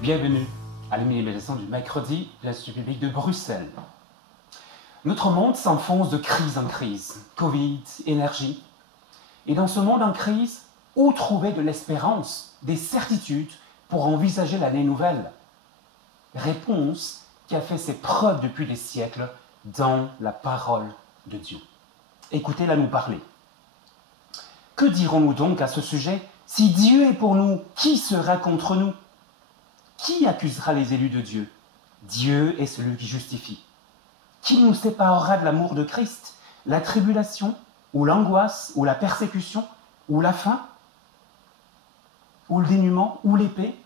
Bienvenue à la méditation du mercredi de l'Institut biblique de Bruxelles. Notre monde s'enfonce de crise en crise, Covid, énergie. Et dans ce monde en crise, où trouver de l'espérance, des certitudes pour envisager l'année nouvelle? Réponse qui a fait ses preuves depuis des siècles dans la parole de Dieu. Écoutez-la nous parler. Que dirons-nous donc à ce sujet? Si Dieu est pour nous, qui sera contre nous? Qui accusera les élus de Dieu? Dieu est celui qui justifie. Qui nous séparera de l'amour de Christ? La tribulation, ou l'angoisse, ou la persécution, ou la faim, ou le dénuement, ou l'épée?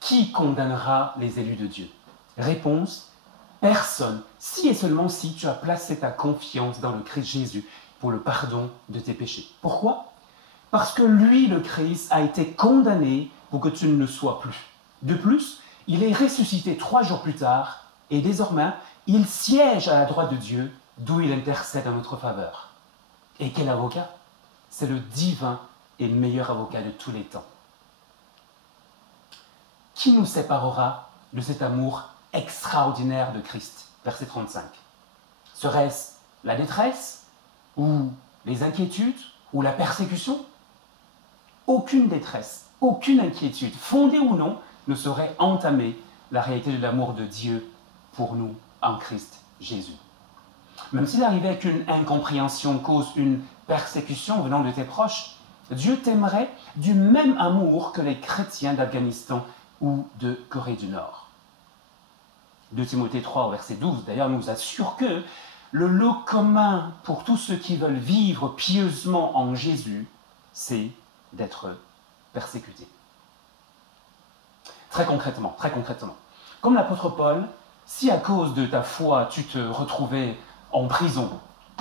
Qui condamnera les élus de Dieu? Réponse: personne, si et seulement si tu as placé ta confiance dans le Christ Jésus pour le pardon de tes péchés. Pourquoi? Parce que lui, le Christ, a été condamné pour que tu ne le sois plus. De plus, il est ressuscité 3 jours plus tard, et désormais, il siège à la droite de Dieu, d'où il intercède en notre faveur. Et quel avocat? C'est le divin et meilleur avocat de tous les temps. Qui nous séparera de cet amour extraordinaire de Christ? Verset 35. Serait-ce la détresse, ou les inquiétudes, ou la persécution? Aucune détresse, aucune inquiétude, fondée ou non, ne saurait entamer la réalité de l'amour de Dieu pour nous en Christ Jésus. Même s'il arrivait qu'une incompréhension cause une persécution venant de tes proches, Dieu t'aimerait du même amour que les chrétiens d'Afghanistan ou de Corée du Nord. 2 Timothée 3, verset 12, d'ailleurs, nous assure que le lot commun pour tous ceux qui veulent vivre pieusement en Jésus, c'est d'être persécutés. Très concrètement, comme l'apôtre Paul, si à cause de ta foi, tu te retrouvais en prison,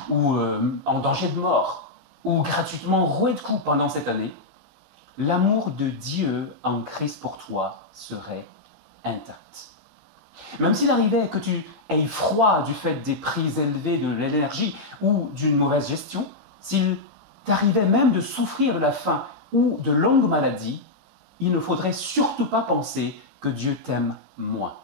ou en danger de mort, ou gratuitement roué de coups pendant cette année, l'amour de Dieu en Christ pour toi serait intact. Même s'il arrivait que tu aies froid du fait des prix élevés de l'énergie ou d'une mauvaise gestion, s'il t'arrivait même de souffrir de la faim ou de longues maladies, il ne faudrait surtout pas penser que Dieu t'aime moins.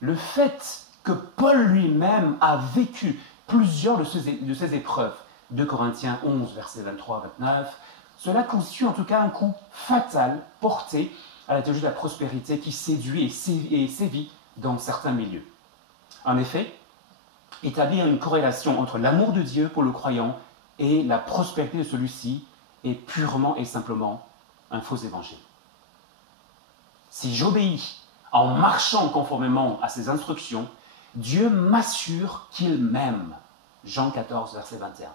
Le fait que Paul lui-même a vécu plusieurs de ces épreuves, 2 Corinthiens 11, versets 23-29, cela constitue en tout cas un coup fatal porté à la théologie de la prospérité qui séduit et sévit dans certains milieux. En effet, établir une corrélation entre l'amour de Dieu pour le croyant et la prospérité de celui-ci est purement et simplement un faux évangile. Si j'obéis en marchant conformément à ses instructions, Dieu m'assure qu'il m'aime. Jean 14, verset 21.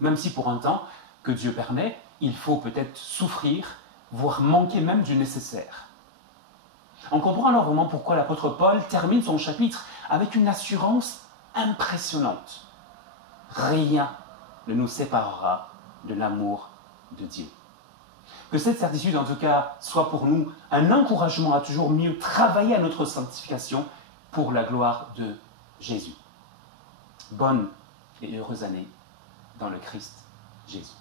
Même si pour un temps que Dieu permet, il faut peut-être souffrir, voire manquer même du nécessaire. On comprend alors vraiment pourquoi l'apôtre Paul termine son chapitre avec une assurance impressionnante. Rien ne nous séparera de l'amour de Dieu. Que cette certitude, en tout cas, soit pour nous un encouragement à toujours mieux travailler à notre sanctification pour la gloire de Jésus. Bonne et heureuse année dans le Christ Jésus.